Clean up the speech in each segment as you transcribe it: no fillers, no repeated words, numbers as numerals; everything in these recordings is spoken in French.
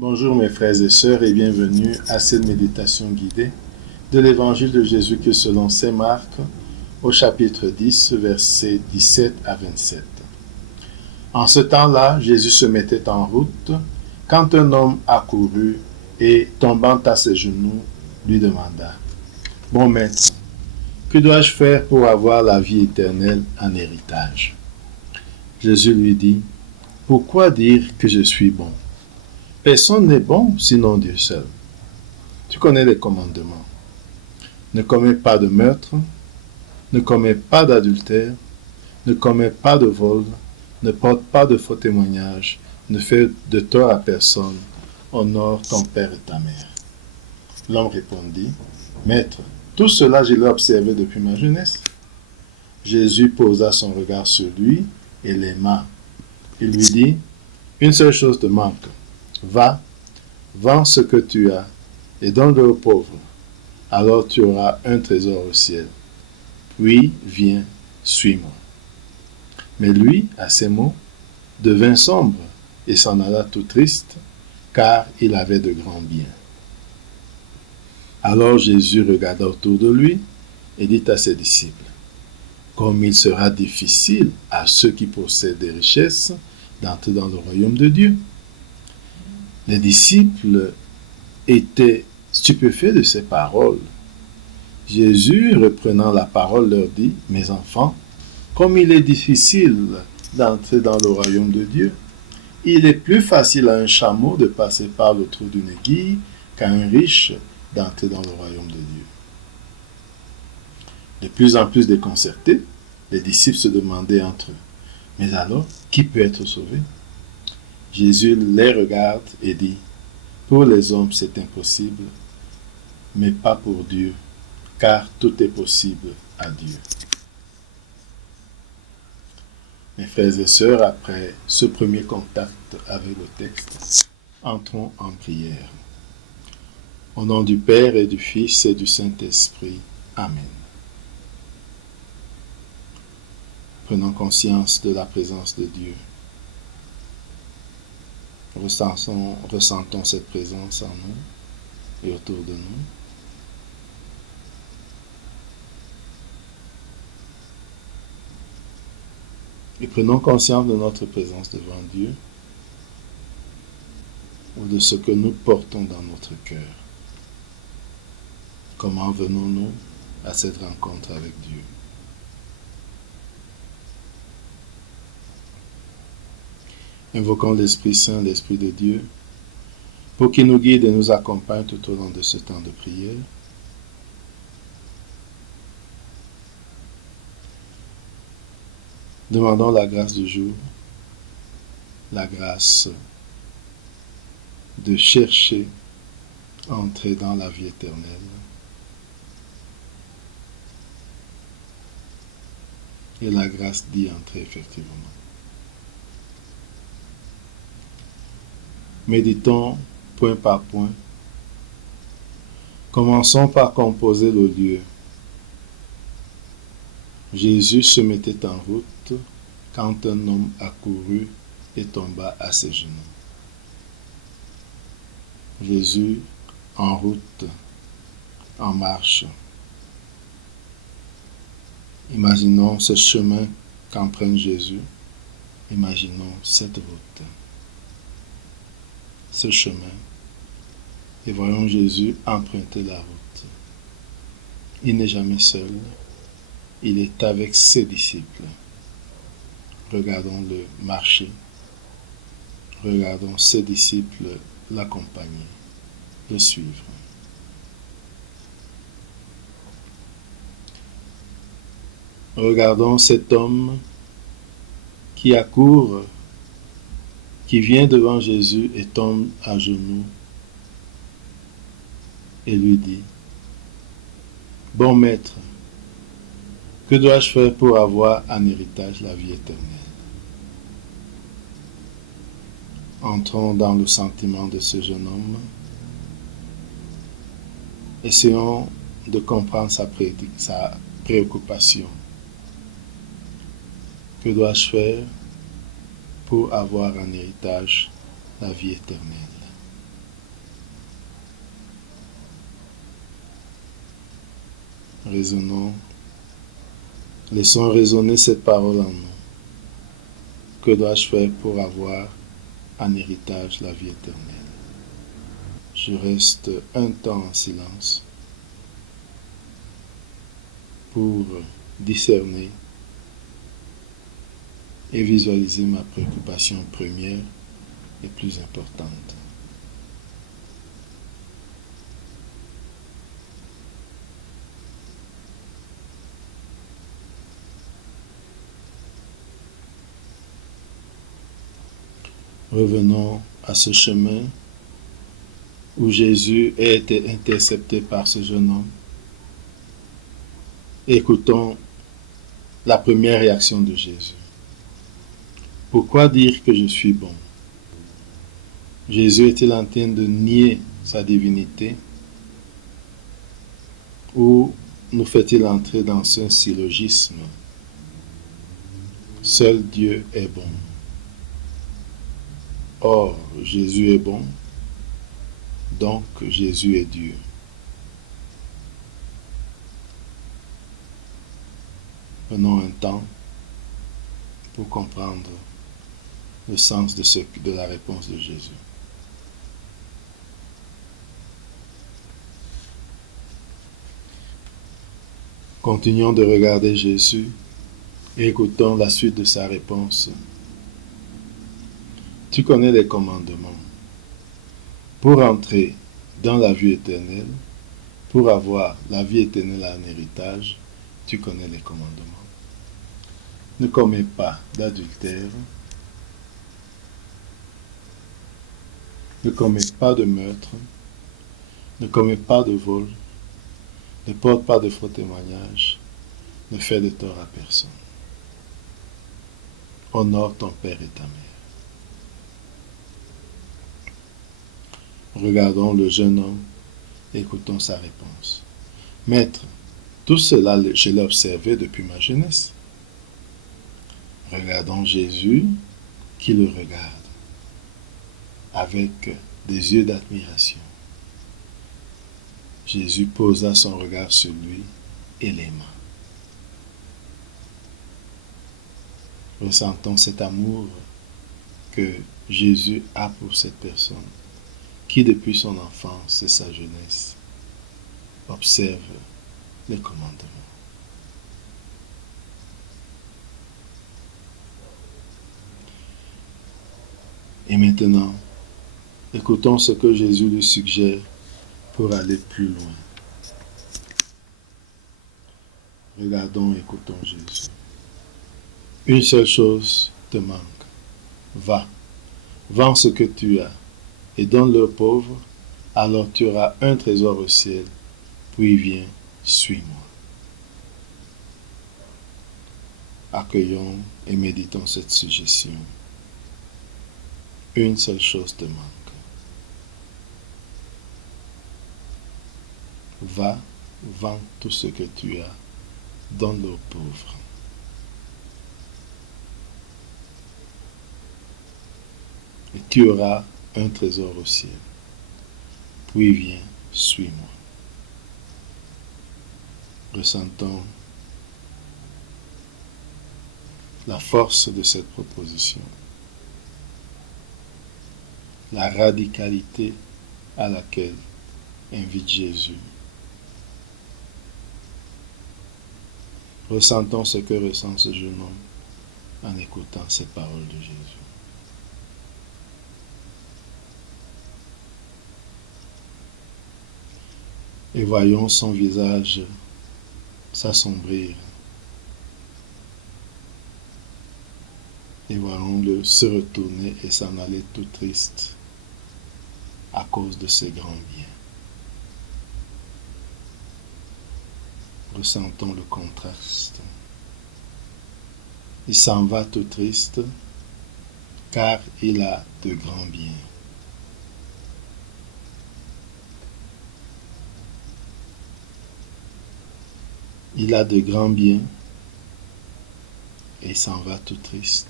Bonjour mes frères et sœurs et bienvenue à cette méditation guidée de l'évangile de Jésus-Christ selon saint Marc au chapitre 10, versets 17 à 27. En ce temps-là, Jésus se mettait en route quand un homme accourut et, tombant à ses genoux, lui demanda: « Bon maître, que dois-je faire pour avoir la vie éternelle en héritage ?» Jésus lui dit: « Pourquoi dire que je suis bon? Personne n'est bon sinon Dieu seul. Tu connais les commandements. Ne commets pas de meurtre, ne commets pas d'adultère, ne commets pas de vol, ne porte pas de faux témoignages, ne fais de tort à personne, honore ton père et ta mère. » L'homme répondit: « Maître, tout cela je l'ai observé depuis ma jeunesse. » Jésus posa son regard sur lui et l'aima. Il lui dit: « Une seule chose te manque. Va, vends ce que tu as et donne-le aux pauvres. Alors tu auras un trésor au ciel. Puis viens, suis-moi. » Mais lui, à ces mots, devint sombre et s'en alla tout triste, car il avait de grands biens. Alors Jésus regarda autour de lui et dit à ses disciples: « Comme il sera difficile à ceux qui possèdent des richesses d'entrer dans le royaume de Dieu. » Les disciples étaient stupéfaits de ces paroles. Jésus, reprenant la parole, leur dit: « Mes enfants, comme il est difficile d'entrer dans le royaume de Dieu, il est plus facile à un chameau de passer par le trou d'une aiguille qu'à un riche d'entrer dans le royaume de Dieu. » De plus en plus déconcertés, les disciples se demandaient entre eux: « Mais alors, qui peut être sauvé ?» Jésus les regarde et dit: « Pour les hommes, c'est impossible, mais pas pour Dieu, car tout est possible à Dieu. » Mes frères et sœurs, après ce premier contact avec le texte, entrons en prière. Au nom du Père et du Fils et du Saint-Esprit. Amen. Prenons conscience de la présence de Dieu. Ressentons cette présence en nous et autour de nous. Et prenons conscience de notre présence devant Dieu ou de ce que nous portons dans notre cœur. Comment venons-nous à cette rencontre avec Dieu? Invoquons l'Esprit Saint, l'Esprit de Dieu, pour qu'il nous guide et nous accompagne tout au long de ce temps de prière. Demandons la grâce du jour, la grâce de chercher à entrer dans la vie éternelle. Et la grâce d'y entrer effectivement. Méditons point par point. Commençons par composer le lieu. Jésus se mettait en route quand un homme accourut et tomba à ses genoux. Jésus en route, en marche. Imaginons ce chemin qu'emprunte Jésus. Imaginons cette route, ce chemin, et voyons Jésus emprunter la route. Il n'est jamais seul, il est avec ses disciples. Regardons-le marcher, regardons ses disciples l'accompagner, le suivre. Regardons cet homme qui accourt, qui vient devant Jésus et tombe à genoux et lui dit: « Bon maître, que dois-je faire pour avoir en héritage la vie éternelle ?» Entrons dans le sentiment de ce jeune homme. Essayons de comprendre sa préoccupation. Que dois-je faire pour avoir en héritage la vie éternelle? Raisonnons, laissons résonner cette parole en nous. Que dois-je faire pour avoir en héritage la vie éternelle? Je reste un temps en silence pour discerner et visualiser ma préoccupation première et plus importante. Revenons à ce chemin où Jésus a été intercepté par ce jeune homme. Écoutons la première réaction de Jésus. Pourquoi dire que je suis bon? Jésus est-il en train de nier sa divinité ou nous fait-il entrer dans un syllogisme? Seul Dieu est bon. Or, Jésus est bon, donc Jésus est Dieu. Prenons un temps pour comprendre le sens de la réponse de Jésus. Continuons de regarder Jésus et écoutons la suite de sa réponse. Tu connais les commandements. Pour entrer dans la vie éternelle, pour avoir la vie éternelle en héritage, tu connais les commandements. Ne commets pas d'adultère, ne commets pas de meurtre, ne commets pas de vol, ne porte pas de faux témoignages, ne fais de tort à personne. Honore ton père et ta mère. Regardons le jeune homme, écoutons sa réponse. Maître, tout cela, je l'ai observé depuis ma jeunesse. Regardons Jésus qui le regarde avec des yeux d'admiration. Jésus posa son regard sur lui et l'aima. Ressentons cet amour que Jésus a pour cette personne qui, depuis son enfance et sa jeunesse, observe les commandements. Et maintenant, écoutons ce que Jésus lui suggère pour aller plus loin. Regardons, écoutons Jésus. Une seule chose te manque. Va, vends ce que tu as et donne-le aux pauvres, alors tu auras un trésor au ciel. Puis viens, suis-moi. Accueillons et méditons cette suggestion. Une seule chose te manque. Va, vends tout ce que tu as, donne-le aux pauvres. Et tu auras un trésor au ciel. Puis viens, suis-moi. Ressentons la force de cette proposition, la radicalité à laquelle invite Jésus. Ressentons ce que ressent ce jeune homme en écoutant ces paroles de Jésus. Et voyons son visage s'assombrir. Et voyons-le se retourner et s'en aller tout triste à cause de ses grands biens. Ressentons le contraste. Il s'en va tout triste car il a de grands biens. Il a de grands biens et il s'en va tout triste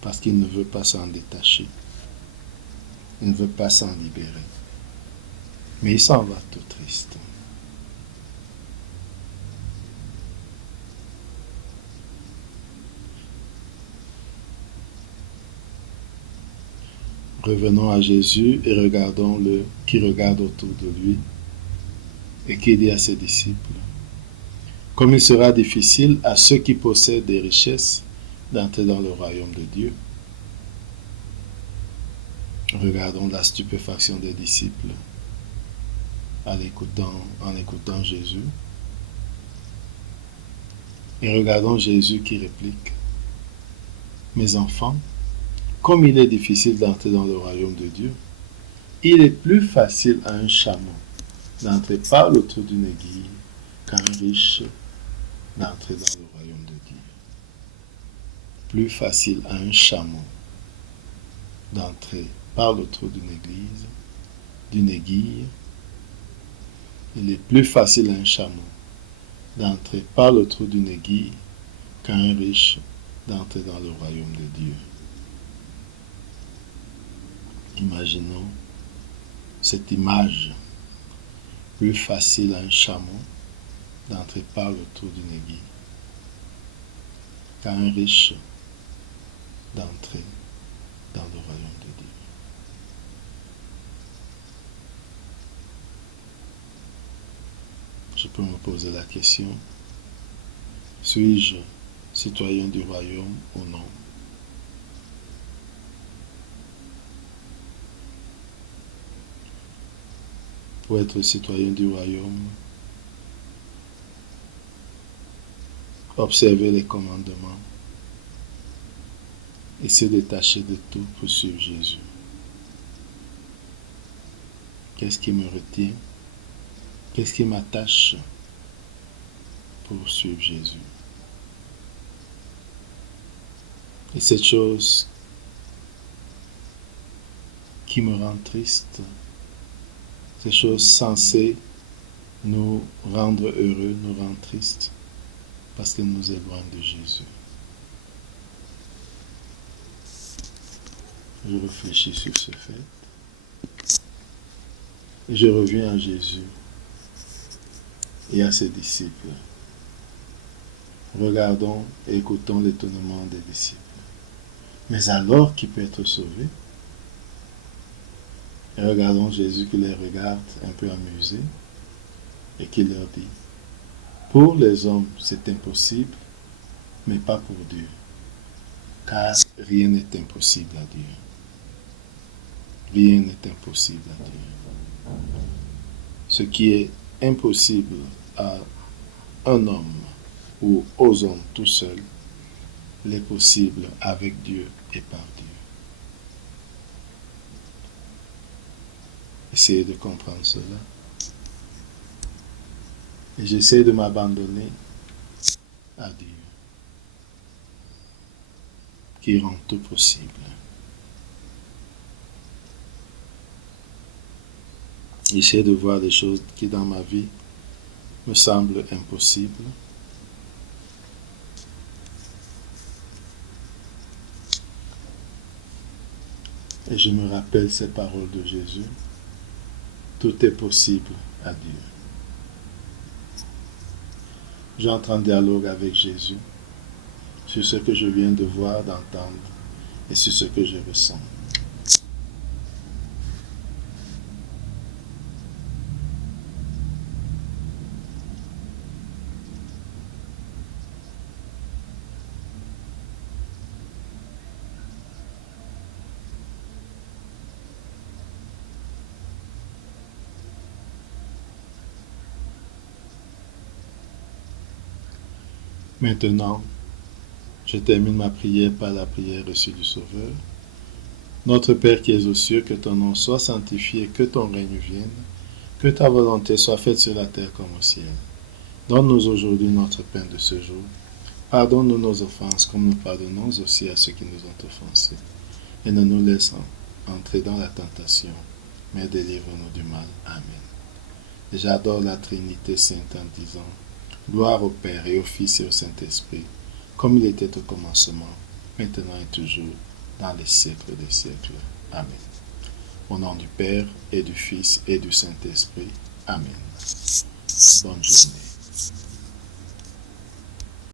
parce qu'il ne veut pas s'en détacher. Il ne veut pas s'en libérer. Mais il s'en va tout triste. Revenons à Jésus et regardons-le qui regarde autour de lui et qui dit à ses disciples: comme il sera difficile à ceux qui possèdent des richesses d'entrer dans le royaume de Dieu. Regardons la stupéfaction des disciples en écoutant Jésus. Et regardons Jésus qui réplique: mes enfants, comme il est difficile d'entrer dans le royaume de Dieu, il est plus facile à un chameau d'entrer par le trou d'une aiguille qu'à un riche d'entrer dans le royaume de Dieu. Plus facile à un chameau d'entrer par le trou d'une aiguille. Il est plus facile à un chameau d'entrer par le trou d'une aiguille qu'à un riche d'entrer dans le royaume de Dieu. Imaginons cette image: plus facile à un chameau d'entrer par le trou d'une aiguille qu'à un riche d'entrer dans le royaume de Dieu. Je peux me poser la question: suis-je citoyen du royaume ou non? Pour être citoyen du royaume, observer les commandements et se détacher de tout pour suivre Jésus. Qu'est-ce qui me retient? Qu'est-ce qui m'attache pour suivre Jésus? Et cette chose qui me rend triste, ces choses censées nous rendre heureux, nous rendent tristes parce qu'elles nous éloignent de Jésus. Je réfléchis sur ce fait et je reviens à Jésus et à ses disciples. Regardons et écoutons l'étonnement des disciples. Mais alors qui peut être sauvé? Et regardons Jésus qui les regarde un peu amusés et qui leur dit: pour les hommes c'est impossible, mais pas pour Dieu, car rien n'est impossible à Dieu. Rien n'est impossible à Dieu. Ce qui est impossible à un homme ou aux hommes tout seuls, l'est possible avec Dieu et par Dieu. Essayez de comprendre cela. Et j'essaie de m'abandonner à Dieu, qui rend tout possible. J'essaie de voir des choses qui dans ma vie me semblent impossibles. Et je me rappelle ces paroles de Jésus: tout est possible à Dieu. J'entre en dialogue avec Jésus sur ce que je viens de voir, d'entendre et sur ce que je ressens. Maintenant, je termine ma prière par la prière reçue du Sauveur. Notre Père qui es aux cieux, que ton nom soit sanctifié, que ton règne vienne, que ta volonté soit faite sur la terre comme au ciel. Donne-nous aujourd'hui notre pain de ce jour. Pardonne-nous nos offenses comme nous pardonnons aussi à ceux qui nous ont offensés. Et ne nous laisse entrer dans la tentation, mais délivre-nous du mal. Amen. Et j'adore la Trinité sainte en disant: gloire au Père et au Fils et au Saint-Esprit, comme il était au commencement, maintenant et toujours, dans les siècles des siècles. Amen. Au nom du Père et du Fils et du Saint-Esprit. Amen. Bonne journée.